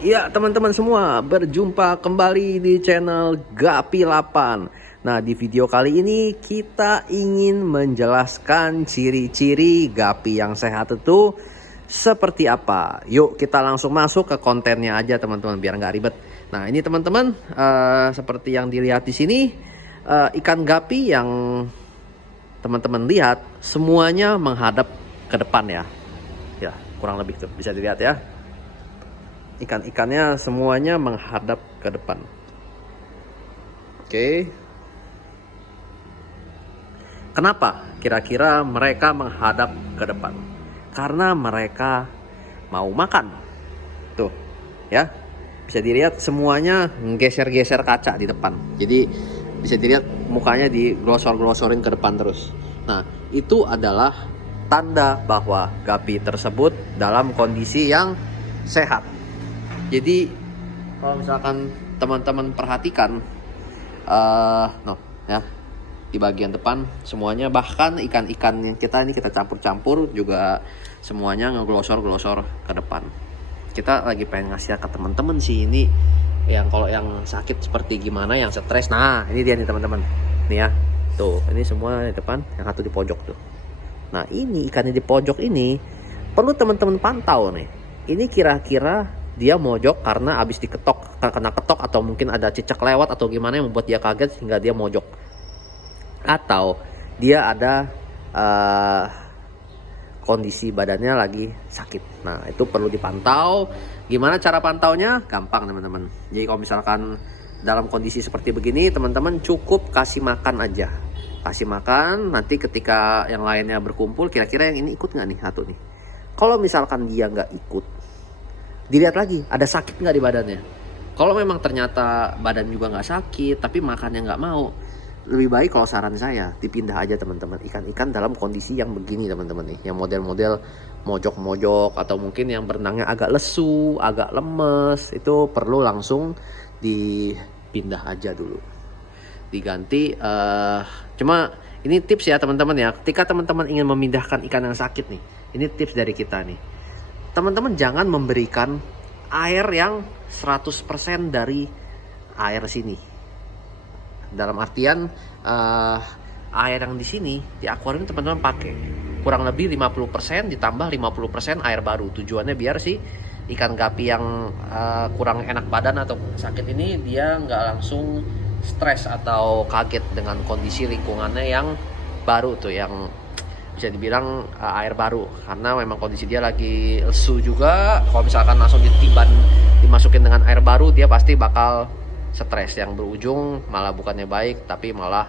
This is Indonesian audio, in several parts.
Ya teman-teman semua, berjumpa kembali di channel Gapi 8. Nah, di video kali ini kita ingin menjelaskan ciri-ciri Gapi yang sehat itu seperti apa. Yuk kita langsung masuk ke kontennya aja teman-teman, biar nggak ribet. Nah ini teman-teman, seperti yang dilihat di sini, ikan Gapi yang teman-teman lihat semuanya menghadap ke depan ya. Ya kurang lebih tuh bisa dilihat ya. Ikan-ikannya semuanya menghadap ke depan. Oke. Kenapa kira-kira mereka menghadap ke depan? Karena mereka mau makan. Tuh, ya. Bisa dilihat semuanya geser-geser kaca di depan. Jadi bisa dilihat mukanya diglosor-glosorin ke depan terus. Nah, itu adalah tanda bahwa Gapi tersebut dalam kondisi yang sehat. Jadi kalau misalkan teman-teman perhatikan, ya di bagian depan semuanya, bahkan ikan-ikan yang kita campur-campur juga semuanya ngeglosor-glosor ke depan. Kita lagi pengen ngasih ke teman-teman sih ini, yang kalau yang sakit seperti gimana, yang stres. Nah ini dia nih teman-teman, nih ya, tuh ini semua di depan, yang satu di pojok tuh. Nah ini ikannya di pojok ini perlu teman-teman pantau nih. Ini kira-kira dia mojok karena abis diketok, kena ketok, atau mungkin ada cicak lewat atau gimana yang membuat dia kaget sehingga dia mojok, atau dia ada kondisi badannya lagi sakit. Nah itu perlu dipantau. Gimana cara pantaunya? Gampang teman-teman. Jadi kalau misalkan dalam kondisi seperti begini, teman-teman cukup kasih makan aja. Kasih makan, nanti ketika yang lainnya berkumpul, kira-kira yang ini ikut nggak nih satu nih. Kalau misalkan dia nggak ikut, dilihat lagi ada sakit nggak di badannya. Kalau memang ternyata badan juga nggak sakit tapi makannya nggak mau, lebih baik kalau saran saya dipindah aja teman-teman. Ikan-ikan dalam kondisi yang begini teman-teman nih, yang model-model mojok-mojok atau mungkin yang berenangnya agak lesu, agak lemes, itu perlu langsung dipindah aja dulu, diganti. Cuma ini tips ya teman-teman ya, ketika teman-teman ingin memindahkan ikan yang sakit nih, ini tips dari kita nih. Teman-teman jangan memberikan air yang 100% dari air sini. Dalam artian air yang di sini di akuarium teman-teman pakai kurang lebih 50% ditambah 50% air baru. Tujuannya biar si ikan Gapi yang kurang enak badan atau sakit ini dia nggak langsung stres atau kaget dengan kondisi lingkungannya yang baru tuh, yang bisa dibilang air baru, karena memang kondisi dia lagi lesu juga. Kalau misalkan langsung dimasukin dengan air baru, dia pasti bakal stres yang berujung malah bukannya baik tapi malah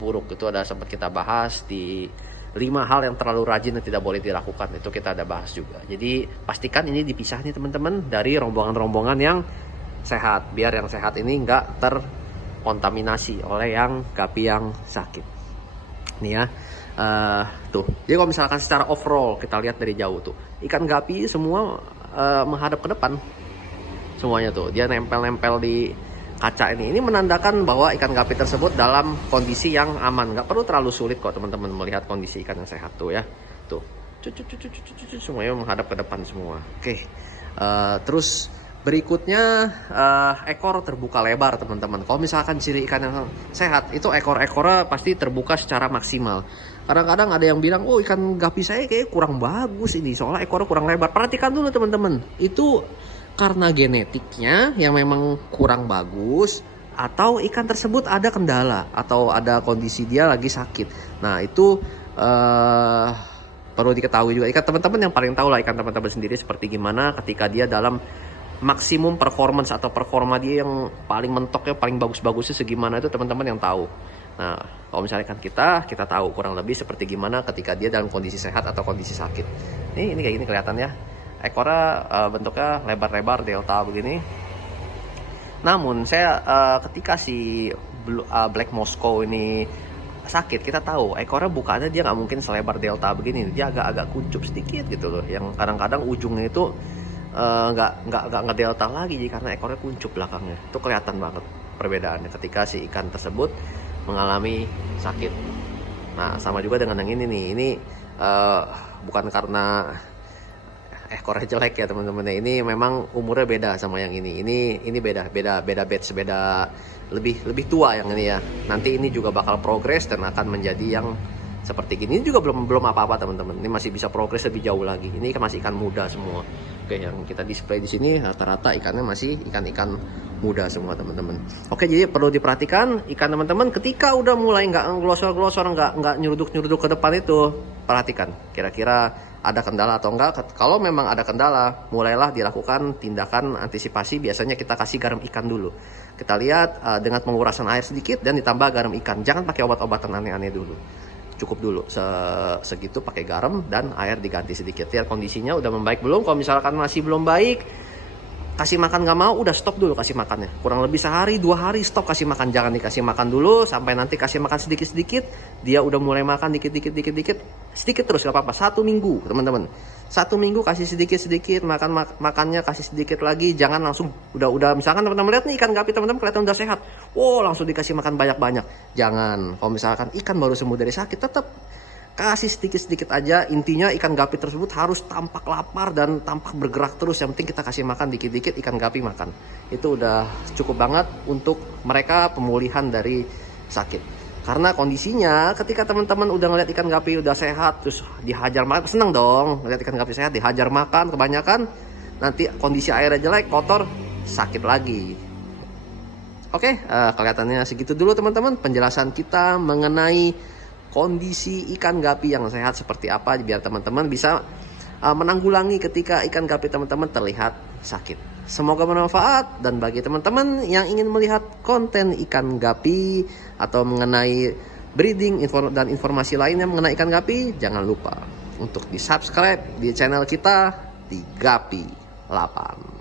buruk. Itu ada sempat kita bahas di 5 hal yang terlalu rajin yang tidak boleh dilakukan, itu kita ada bahas juga. Jadi pastikan ini dipisah nih teman-teman dari rombongan-rombongan yang sehat, biar yang sehat ini nggak terkontaminasi oleh yang Gapi yang sakit nih ya. Tuh, jadi kalau misalkan secara overall kita lihat dari jauh tuh, ikan Gapi semua menghadap ke depan semuanya tuh, dia nempel-nempel di kaca ini menandakan bahwa ikan Gapi tersebut dalam kondisi yang aman. Nggak perlu terlalu sulit kok teman-teman melihat kondisi ikan yang sehat tuh ya, tuh semuanya menghadap ke depan semua. Oke. Terus berikutnya ekor terbuka lebar teman-teman. Kalau misalkan ciri ikan yang sehat itu ekor-ekornya pasti terbuka secara maksimal. Kadang-kadang ada yang bilang, oh ikan Gapi saya kayak kurang bagus ini soalnya ekornya kurang lebar. Perhatikan dulu teman-teman, itu karena genetiknya yang memang kurang bagus, atau ikan tersebut ada kendala atau ada kondisi dia lagi sakit. Nah itu perlu diketahui juga. Ikan teman-teman yang paling tahu lah ikan teman-teman sendiri seperti gimana ketika dia dalam maksimum performance atau performa dia yang paling mentoknya, paling bagus-bagusnya segimana, itu teman-teman yang tahu. Nah kalau misalnya kan kita tahu kurang lebih seperti gimana ketika dia dalam kondisi sehat atau kondisi sakit. Ini kayak gini kelihatan ya, ekornya bentuknya lebar-lebar delta begini. Namun saya ketika si Black Moscow ini sakit, kita tahu ekornya bukannya dia nggak mungkin selebar delta begini, dia agak-agak kuncup sedikit gitu loh, yang kadang-kadang ujungnya itu nggak delta lagi, jadi karena ekornya kuncup belakangnya. Itu kelihatan banget perbedaannya ketika si ikan tersebut mengalami sakit. Nah sama juga dengan yang ini nih, ini bukan karena ekornya jelek ya teman-teman. Ini memang umurnya beda sama yang ini. Ini beda batch, beda lebih tua yang ini ya. Nanti ini juga bakal progres dan akan menjadi yang seperti gini. Ini juga belum apa-apa teman-teman. Ini masih bisa progres lebih jauh lagi. Ini kan masih ikan muda semua. Oke, yang kita display di sini rata-rata ikannya masih ikan-ikan muda semua teman-teman. Oke, jadi perlu diperhatikan ikan teman-teman ketika udah mulai nggak glosor-glosor, nggak nyeruduk-nyeruduk ke depan itu, perhatikan kira-kira ada kendala atau enggak. Kalau memang ada kendala, mulailah dilakukan tindakan antisipasi. Biasanya kita kasih garam ikan dulu. Kita lihat dengan pengurasan air sedikit dan ditambah garam ikan. Jangan pakai obat-obatan aneh-aneh dulu. Cukup dulu segitu pakai garam dan air diganti sedikit. Lihat kondisinya udah membaik belum. Kalau misalkan masih belum baik, kasih makan nggak mau, udah stop dulu kasih makannya. Kurang lebih sehari 2 hari stop kasih makan. Jangan dikasih makan dulu sampai nanti kasih makan sedikit-sedikit. Dia udah mulai makan dikit-dikit sedikit terus, gak apa-apa. 1 minggu teman-teman, 1 minggu kasih sedikit-sedikit makannya, kasih sedikit lagi. Jangan langsung udah misalkan teman-teman lihat nih ikan gapi teman-teman kelihatan udah sehat, langsung dikasih makan banyak-banyak. Jangan. Kalau misalkan ikan baru sembuh dari sakit, tetap kasih sedikit-sedikit aja. Intinya ikan gapi tersebut harus tampak lapar dan tampak bergerak terus. Yang penting kita kasih makan dikit-dikit, ikan gapi makan. Itu udah cukup banget untuk mereka pemulihan dari sakit. Karena kondisinya ketika teman-teman udah ngeliat ikan gapi udah sehat, terus dihajar makan, seneng dong ngeliat ikan gapi sehat, dihajar makan kebanyakan, nanti kondisi airnya jelek, kotor, sakit lagi. Oke, kelihatannya segitu dulu teman-teman penjelasan kita mengenai kondisi ikan gapi yang sehat seperti apa, biar teman-teman bisa menanggulangi ketika ikan gapi teman-teman terlihat sakit. Semoga bermanfaat, dan bagi teman-teman yang ingin melihat konten ikan gapi atau mengenai breeding dan informasi lainnya mengenai ikan gapi, jangan lupa untuk di subscribe di channel kita di Gapi 8.